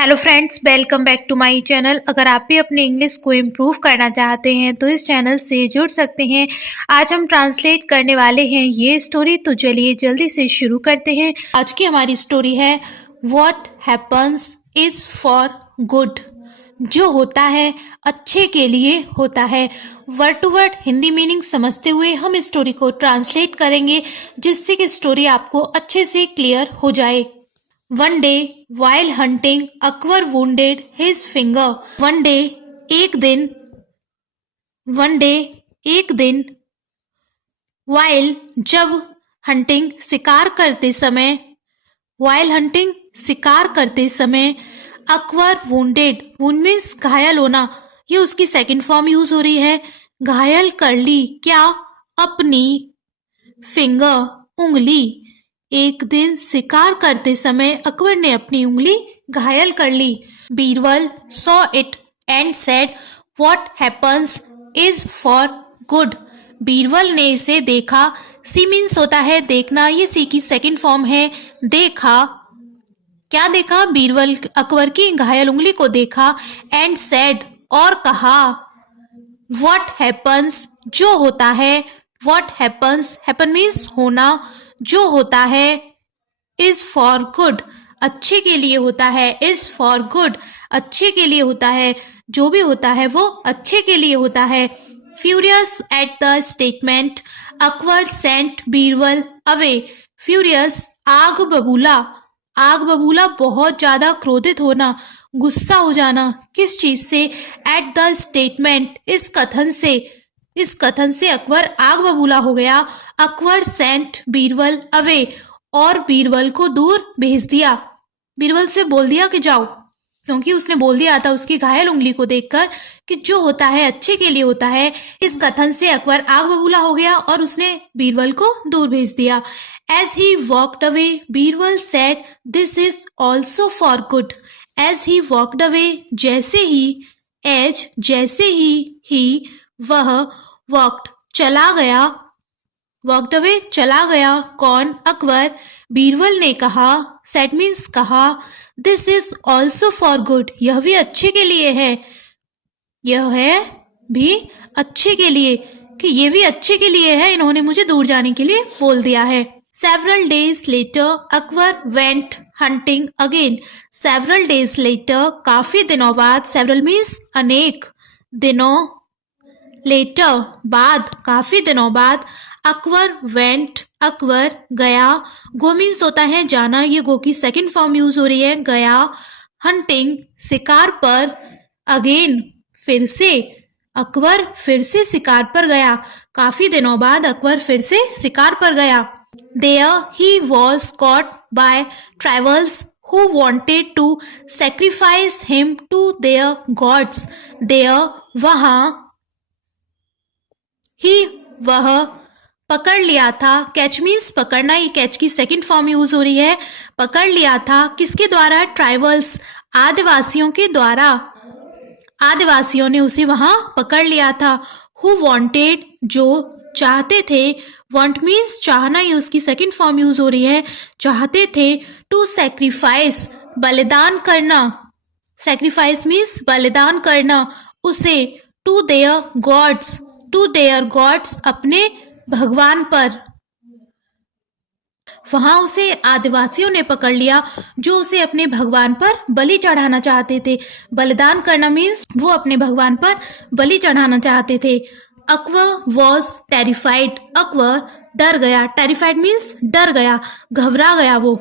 Hello friends, welcome back to my channel. अगर आप भी अपने इंग्लिश को इम्प्रूव करना चाहते हैं तो इस चैनल से जुड़ सकते हैं। आज हम ट्रांसलेट करने वाले हैं ये स्टोरी, तो चलिए जल्दी से शुरू करते हैं। आज की हमारी स्टोरी है what happens is for good. जो होता है अच्छे के लिए होता है। Word to word Hindi meaning समझते हुए हम इस स्टोरी को ट्रांसलेट करेंगे, जिससे कि स्टोरी आपको अच्छे से क्लियर हो जाए। One day, while hunting, Akbar wounded his finger. One day, एक दिन, one day, एक दिन, while जब hunting शिकार करते समय, while hunting शिकार करते समय, अकबर wounded, wound means घायल होना, ये उसकी सेकंड फॉर्म यूज हो रही है। घायल कर ली क्या? अपनी फिंगर उंगली। एक दिन शिकार करते समय अकबर ने अपनी उंगली घायल कर ली। Birbal saw it and said what happens is for good. Birbal ने इसे देखा। सी मीन्स होता है देखना, ये सी की सेकंड फॉर्म है। देखा, क्या देखा? बीरबल अकबर की घायल उंगली को देखा। एंड सेड, और कहा, व्हाट हैपन्स जो होता है। व्हाट हैपन्स, हैपन मीन्स होना, जो होता है, इज फॉर गुड अच्छे के लिए होता है। इज फॉर गुड अच्छे के लिए होता है। जो भी होता है वो अच्छे के लिए होता है। Furious at the statement, Akbar sent Birbal away. Furious आग बबूला, आग बबूला बहुत ज्यादा क्रोधित होना, गुस्सा हो जाना। किस चीज से? एट द स्टेटमेंट, इस कथन से। इस कथन से अकबर आग बबूला हो गया। अकबर सेंट बीरबल अवे, और बीरबल को दूर भेज दिया। बीरबल से बोल दिया कि जाओ, क्योंकि उसने बोल दिया था उसकी घायल उंगली को देखकर कि जो होता है अच्छे के लिए होता है। इस कथन से अकबर आग बबूला हो गया और उसने बीरबल को दूर भेज दिया। As he walked away, Birbal said this is also for good. As he walked away, जैसे ही, एज जैसे ही वह, वॉकड चला गया, वॉकड अवे चला गया। कौन? अकबर। बीरबल ने कहा, सेड मीन्स कहा, this is also for good, यह भी अच्छे के लिए है। यह है भी अच्छे के लिए, कि ये भी अच्छे के लिए है, इन्होंने मुझे दूर जाने के लिए बोल दिया है। Several days later Akbar went hunting again. Several days later, काफी दिनों बाद। सेवरल मीन्स अनेक, दिनों, लेटर बाद, काफी दिनों बाद। अकबर वेंट, अकबर गया। गो मीन्स होता है जाना, ये गो की सेकंड फॉर्म यूज हो रही है, गया। हंटिंग शिकार पर। अगेन फिर से, अकबर फिर से शिकार पर गया। काफी दिनों बाद अकबर फिर से शिकार पर गया। There he was caught by tribals who wanted to sacrifice him to their gods. There, वहाँ, ही वह, पकड़ लिया था। कैच मीन्स पकड़ना, ये कैच की सेकंड फॉर्म यूज हो रही है। पकड़ लिया था किसके द्वारा? ट्राइबल्स, आदिवासियों के द्वारा। आदिवासियों ने उसे वहां पकड़ लिया था। हु वॉन्टेड, जो चाहते थे। वॉन्ट मीन्स चाहना, ये उसकी सेकंड फॉर्म यूज हो रही है, चाहते थे। टू सेक्रीफाइस, बलिदान करना। सेक्रीफाइस मीन्स बलिदान करना, उसे। To their gods, to their gods, अपने भगवान पर। वहां उसे आदिवासियों ने पकड़ लिया जो उसे अपने भगवान पर बलि चढ़ाना चाहते थे। बलिदान करना मीन्स वो अपने भगवान पर बलि चढ़ाना चाहते थे। अकबर वॉज टेरिफाइड, अकबर डर गया। टेरिफाइड मीन्स डर गया, घबरा गया वो।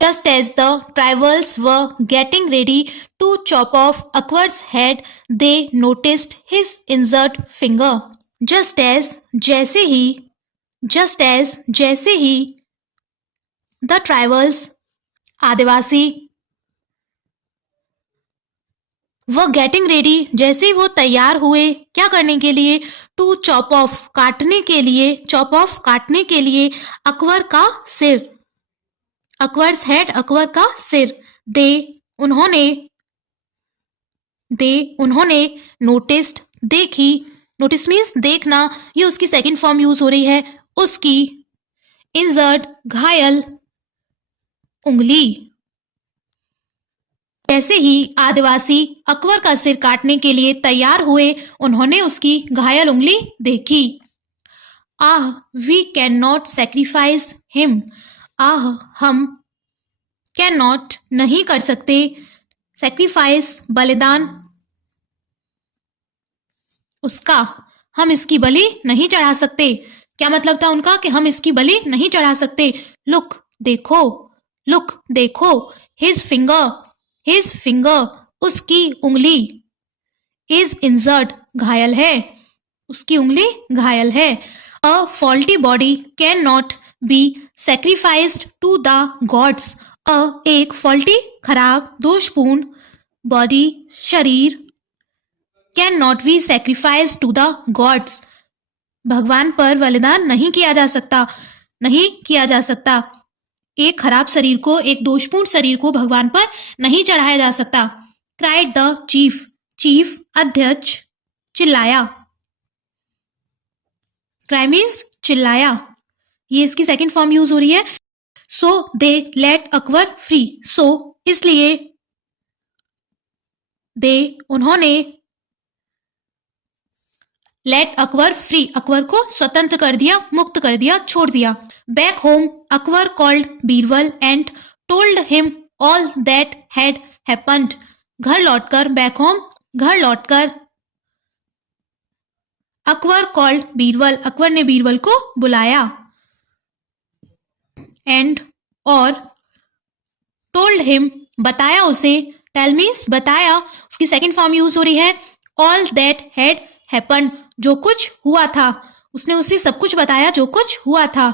Just as the tribals were getting ready to chop off Akbar's head, they noticed his injured finger. Just as, जैसे ही, just as, जैसे ही, the tribals, आदिवासी, वो गेटिंग रेडी, जैसे ही वो तैयार हुए, क्या करने के लिए? टू चॉप ऑफ, काटने के लिए। चॉप ऑफ, काटने के लिए। अकबर का सिर, अकबर्स हेड, अकबर का सिर। दे, उन्होंने, दे, उन्होंने। नोटिस्ड, देखी। नोटिस मीन्स देखना, ये उसकी सेकंड फॉर्म यूज हो रही है, उसकी। इंजर्ड, घायल, उंगली। जैसे ही आदिवासी अकबर का सिर काटने के लिए तैयार हुए, उन्होंने उसकी घायल उंगली देखी। Ah, we can not sacrifice him. Ah, हम कैन नॉट नहीं कर सकते, सेक्रीफाइस बलिदान उसका, हम इसकी बलि नहीं चढ़ा सकते। क्या मतलब था उनका कि हम इसकी बलि नहीं चढ़ा सकते। लुक, देखो, लुक, देखो, हिज फिंगर, उसकी उंगली, इज इंजर्ड, घायल है, उसकी उंगली घायल है। A faulty body can not be sacrificed to the gods. एक फॉल्टी, खराब, दोषपूर्ण, बॉडी, शरीर, can not be sacrifice to the gods, भगवान पर बलिदान नहीं किया जा सकता, नहीं किया जा सकता। एक खराब शरीर को, एक दोषपूर्ण शरीर को भगवान पर नहीं चढ़ाया जा सकता। क्राइड द चीफ, चीफ अध्यक्ष, चिल्लाया, क्राई मीन्स चिल्लाया, ये इसकी सेकंड फॉर्म यूज हो रही है। सो दे लेट अकबर फ्री, सो इसलिए, दे उन्होंने, लेट अकबर फ्री अकबर को स्वतंत्र कर दिया, मुक्त कर दिया, छोड़ दिया। Back home Akbar called Birbal and told him all that had happened. घर लौटकर, बैक होम घर लौटकर, अकबर कॉल्ड बीरबल अकबर ने बीरबल को बुलाया, एंड और, टोल्ड हिम बताया उसे, टेल मीन्स बताया, उसकी सेकंड फॉर्म यूज हो रही है। ऑल दैट हैड हैपेंड, जो कुछ हुआ था, उसने उसे सब कुछ बताया जो कुछ हुआ था।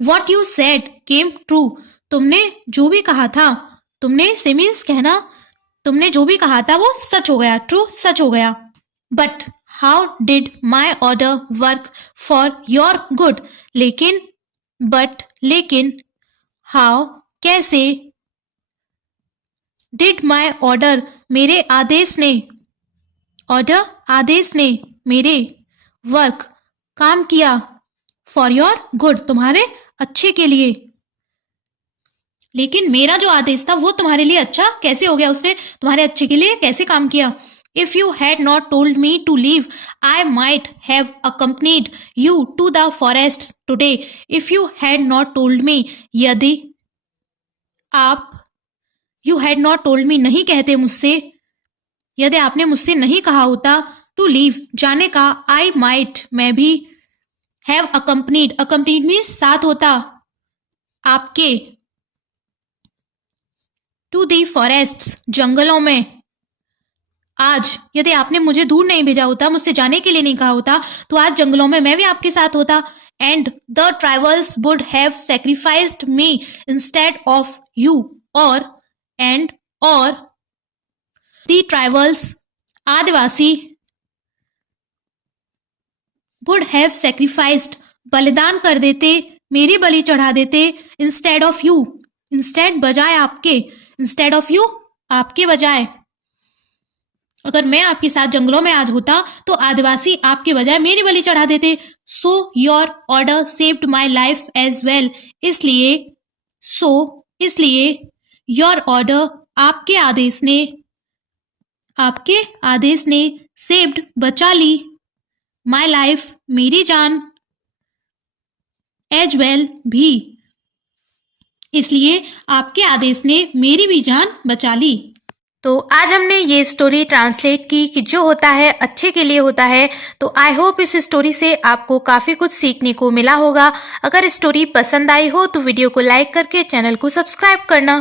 What you said came true, तुमने जो भी कहा था, तुमने से मीन्स कहना, तुमने जो भी कहा था वो सच हो गया, ट्रू सच हो गया। But how did my order work for your good, लेकिन, बट लेकिन, हाउ कैसे, डिड माई ऑर्डर मेरे आदेश ने, ऑर्डर आदेश ने, मेरे, वर्क काम किया, फॉर योर गुड तुम्हारे अच्छे के लिए, लेकिन मेरा जो आदेश था वो तुम्हारे लिए अच्छा कैसे हो गया, उसने तुम्हारे अच्छे के लिए कैसे काम किया। If you had not told me to leave, I might have accompanied you to the forest today. If you had not told me, यदि आप, you had not told me नहीं कहते मुझसे, यदि आपने मुझसे नहीं कहा होता, टू लीव जाने का, आई माइट मैं भी, हैव अकम्पनीड, अकम्पनीड मीन्स साथ होता, आपके, टू दी फॉरेस्ट जंगलों में, आज यदि आपने मुझे दूर नहीं भेजा होता, मुझसे जाने के लिए नहीं कहा होता, तो आज जंगलों में मैं भी आपके साथ होता। And the tribals would have sacrificed me instead of you, और, एंड और, दी ट्राइबल्स आदिवासी, वुड हैव सेक्रीफाइस्ड बलिदान कर देते, मेरी बलि चढ़ा देते, इंस्टेड ऑफ यू, इंस्टेड बजाय आपके, इंस्टेड ऑफ यू आपके बजाय। अगर मैं आपके साथ जंगलों में आज होता तो आदिवासी आपके बजाय मेरी बलि चढ़ा देते। So your order saved my life as well, इसलिए, सो इसलिए, योर ऑर्डर आपके आदेश ने, आपके आदेश ने, सेव्ड बचा ली, माई लाइफ मेरी जान, एज वेल भी, इसलिए आपके आदेश ने मेरी भी जान बचा ली। तो आज हमने ये स्टोरी ट्रांसलेट की कि जो होता है अच्छे के लिए होता है। तो आई होप इस स्टोरी से आपको काफ़ी कुछ सीखने को मिला होगा। अगर स्टोरी पसंद आई हो तो वीडियो को लाइक करके चैनल को सब्सक्राइब करना।